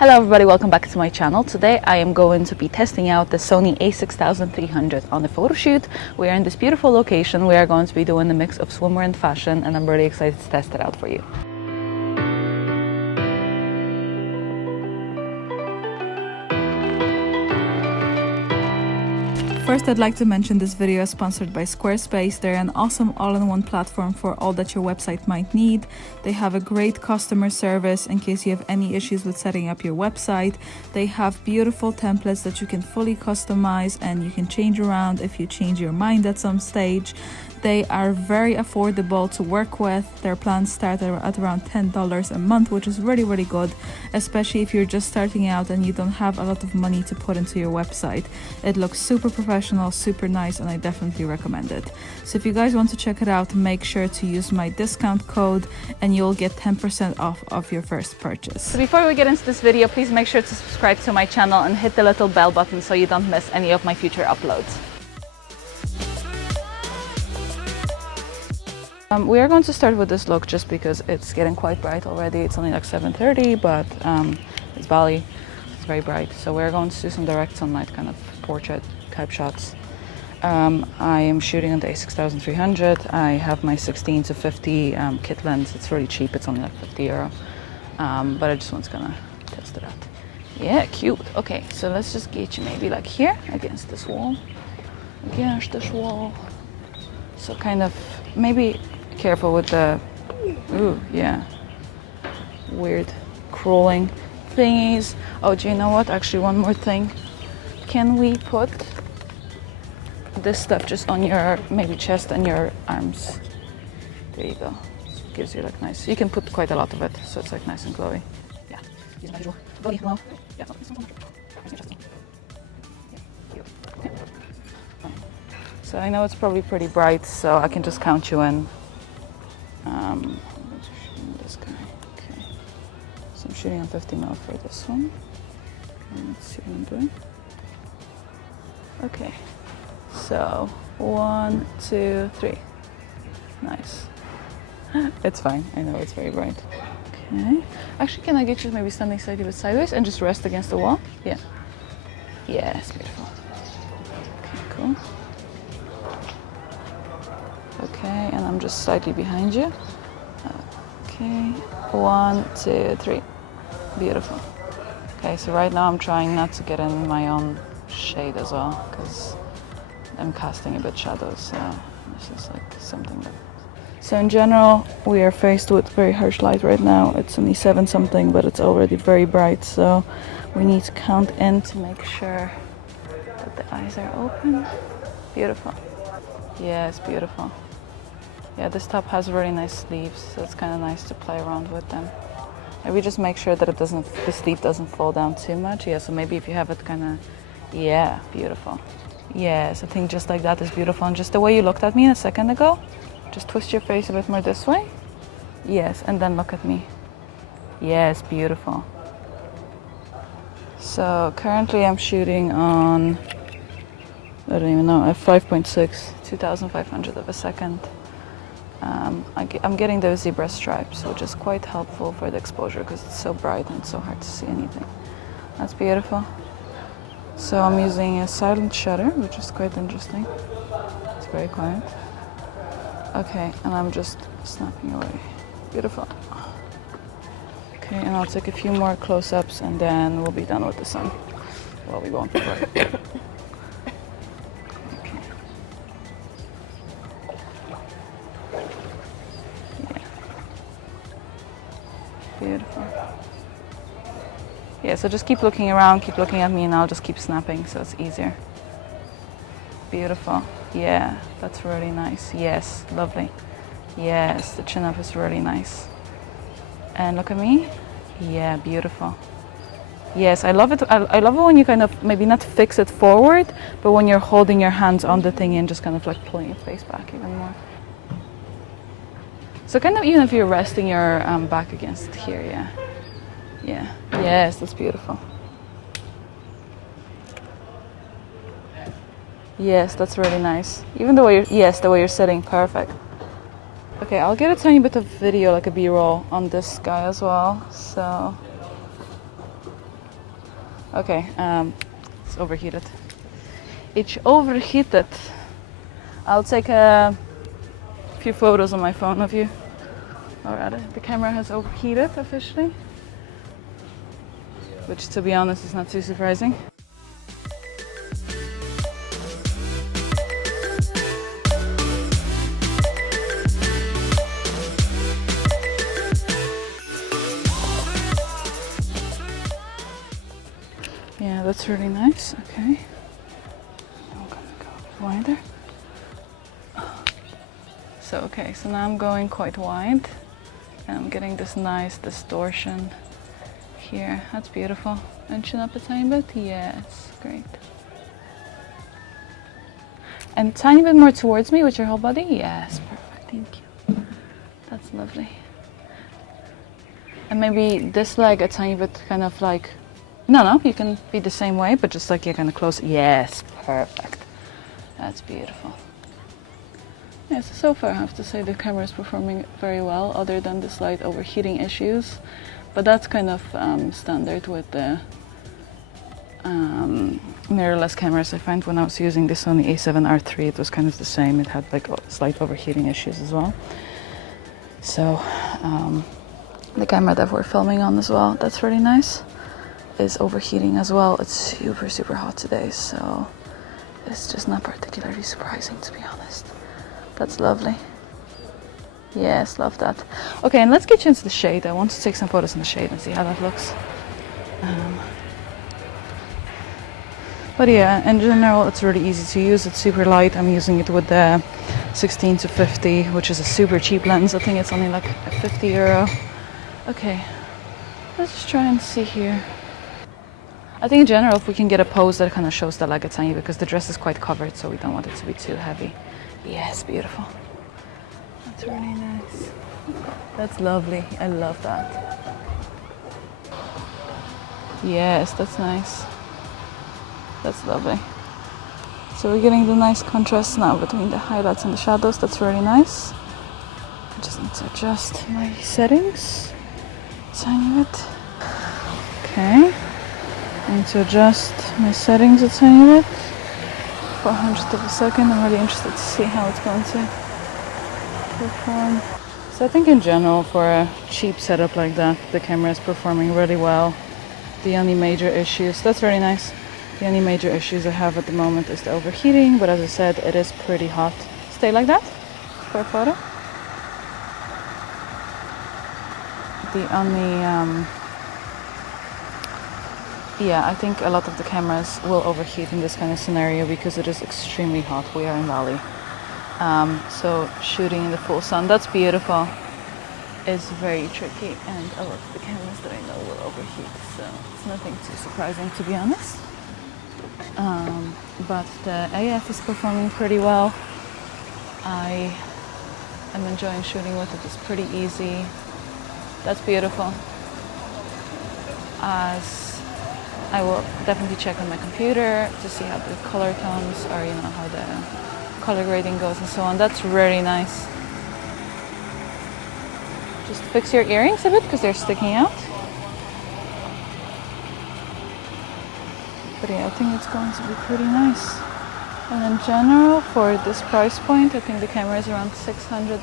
Hello everybody, welcome back to my channel. Today I am going to be testing out the Sony a6300 on the photo shoot. We are in this beautiful location. We are going to be doing a mix of swimwear and fashion, and I'm really excited to test it out for you. First, I'd like to mention this video is sponsored by Squarespace. They're an awesome all-in-one platform for all that your website might need. They have a great customer service in case you have any issues with setting up your website. They have beautiful templates that you can fully customize and you can change around if you change your mind at some stage. They are very affordable to work with. Their plans start at around $10 a month, which is really good, especially if you're just starting out and you don't have a lot of money to put into your website. It looks super professional, super nice, and I definitely recommend it. So if you guys want to check it out, make sure to use my discount code and you'll get 10% off of your first purchase. So before we get into this video, please make sure to subscribe to my channel and hit the little bell button so you don't miss any of my future uploads. We are going to start with this look just because it's getting quite bright already. It's only like 7:30, but it's Bali. It's very bright. So we're going to do some direct sunlight kind of portrait type shots. I am shooting on the a6300. I have my 16 to 50 kit lens. It's really cheap. It's only like €50. But I just want to kind of test it out. Yeah, cute. Okay, so let's just get you maybe like here against this wall. Against this wall. So kind of maybe careful with the, ooh, yeah, weird crawling thingies. Oh, do you know what? Actually, one more thing. Can we put this stuff just on your maybe chest and your arms? There you go. So it gives you like nice. You can put quite a lot of it, so it's like nice and glowy. Yeah. Use my usual glowy hello. Yeah. So I know it's probably pretty bright, so I can just count you in. This guy. Okay. So I'm shooting on 50mm for this one. Let's see what I'm doing. Okay. So 1, 2, 3. Nice. It's fine. I know it's very bright. Okay. Actually, can I get you maybe standing slightly bit sideways and just rest against the wall? Yeah. Yeah, it's beautiful. Okay, cool. Okay, and I'm just slightly behind you. Okay, 1, 2, 3. Beautiful. Okay, so right now I'm trying not to get in my own shade as well, because I'm casting a bit shadows, so this is like something that... So in general, we are faced with very harsh light right now. It's only 7 something, but it's already very bright, so we need to count in to make sure that the eyes are open. Beautiful. Yeah, it's beautiful. Yeah, this top has really nice sleeves, so it's kind of nice to play around with them. Maybe just make sure that it doesn't, the sleeve doesn't fall down too much. Yeah, so maybe if you have it kind of, yeah, beautiful. Yes, I think just like that is beautiful. And just the way you looked at me a second ago, just twist your face a bit more this way. Yes, and then look at me. Yes, beautiful. So currently I'm shooting on, I don't even know, a 5.6, 2500 of a second. I'm getting those zebra stripes, which is quite helpful for the exposure because it's so bright and it's so hard to see anything. That's beautiful. So I'm using a silent shutter, which is quite interesting. It's very quiet. Okay, and I'm just snapping away. Beautiful. Okay, and I'll take a few more close-ups and then we'll be done with the sun. Well, we won't be right. Beautiful. Yeah, so just keep looking around, keep looking at me, and I'll just keep snapping so it's easier. Beautiful. Yeah, that's really nice. Yes, lovely. Yes, the chin up is really nice. And look at me. Yeah, beautiful. Yes, I love it. I love it when you kind of maybe not fix it forward, but when you're holding your hands on the thing and just kind of like pulling your face back even more. So kind of even if you're resting your back against here, yeah. Yeah, yes, that's beautiful. Yes, that's really nice. Even the way you're, yes, the way you're sitting, perfect. Okay, I'll get a tiny bit of video, like a B-roll on this guy as well. So Okay, it's overheated. It's overheated. I'll take a few photos on my phone of you. Or rather, the camera has overheated officially. Which, to be honest, is not too surprising. Yeah, that's really nice. Okay. I'm gonna go wider. So now I'm going quite wide and I'm getting this nice distortion here. That's beautiful. And chin up a tiny bit. Yes, great. And tiny bit more towards me with your whole body. Yes, perfect. Thank you. That's lovely. And maybe this leg a tiny bit kind of like, no, you can be the same way, but just like you're kind of close. Yes, perfect. That's beautiful. Yeah, so far I have to say the camera is performing very well, other than the slight overheating issues. But that's kind of standard with the mirrorless cameras. I find when I was using the Sony a7R3, it was kind of the same. It had like slight overheating issues as well. So the camera that we're filming on as well, that's really nice, is overheating as well. It's super hot today, so it's just not particularly surprising, to be honest. That's lovely. Yes, love that. Okay, and let's get you into the shade. I want to take some photos in the shade and see how that looks. But yeah, in general, it's really easy to use. It's super light. I'm using it with the 16 to 50, which is a super cheap lens. I think it's only like €50. Okay, let's just try and see here. I think in general, if we can get a pose that kind of shows the leg a tiny, because the dress is quite covered, so we don't want it to be too heavy. Yes, beautiful. That's really nice. That's lovely. I love that. Yes, that's nice. That's lovely. So we're getting the nice contrast now between the highlights and the shadows. That's really nice. I just need to adjust my settings a tiny bit. Okay. I need to adjust my settings a tiny bit. 400th of a second. I'm really interested to see how it's going to perform. So I think in general, for a cheap setup like that, the camera is performing really well. The only major issues, that's really nice. The only major issues I have at the moment is the overheating, but as I said, it is pretty hot. Stay like that for a photo. The only yeah, I think a lot of the cameras will overheat in this kind of scenario because it is extremely hot. We are in Bali. So shooting in the full sun, that's beautiful, is very tricky, and a lot of the cameras that I know will overheat, so it's nothing too surprising, to be honest. But the AF is performing pretty well. I am enjoying shooting with it. It's pretty easy. That's beautiful. As I will definitely check on my computer to see how the color tones or how the color grading goes and so on. That's really nice. Just fix your earrings a bit because they're sticking out. But yeah, I think it's going to be pretty nice. And in general, for this price point, I think the camera is around $600.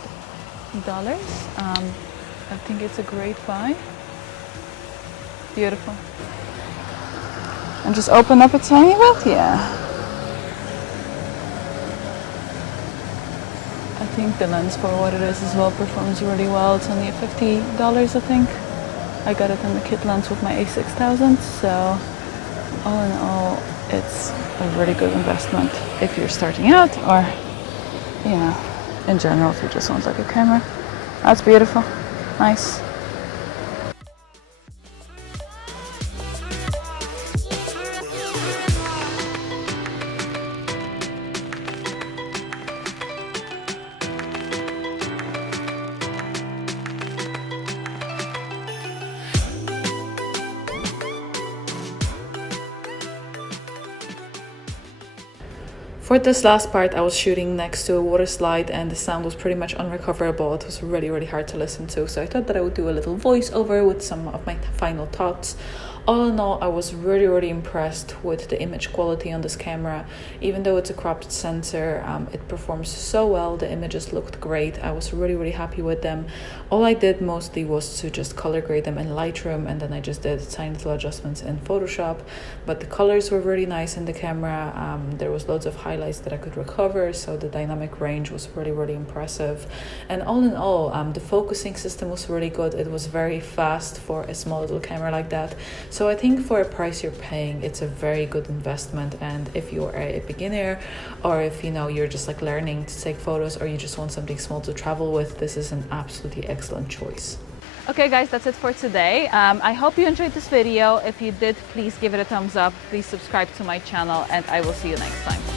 I think it's a great buy. Beautiful. And just open up a tiny bit, yeah. I think the lens, for what it is as well, performs really well. It's only $50, I think. I got it in the kit lens with my a6000, so all in all, it's a really good investment if you're starting out, or in general, if you just want like a camera. That's beautiful. Nice. For this last part, I was shooting next to a water slide and the sound was pretty much unrecoverable. It was really hard to listen to. So I thought that I would do a little voiceover with some of my final thoughts All in all, I was really impressed with the image quality on this camera. Even though it's a cropped sensor, it performs so well. The images looked great. I was really happy with them. All I did mostly was to just color grade them in Lightroom, and then I just did tiny little adjustments in Photoshop. But the colors were really nice in the camera. There was loads of highlights that I could recover, so the dynamic range was really impressive. And all in all, the focusing system was really good. It was very fast for a small little camera like that. So I think for a price you're paying, it's a very good investment. And if you're a beginner, or if you're just like learning to take photos, or you just want something small to travel with, this is an absolutely excellent choice. Okay guys, that's it for today. I hope you enjoyed this video. If you did, please give it a thumbs up. Please subscribe to my channel, and I will see you next time.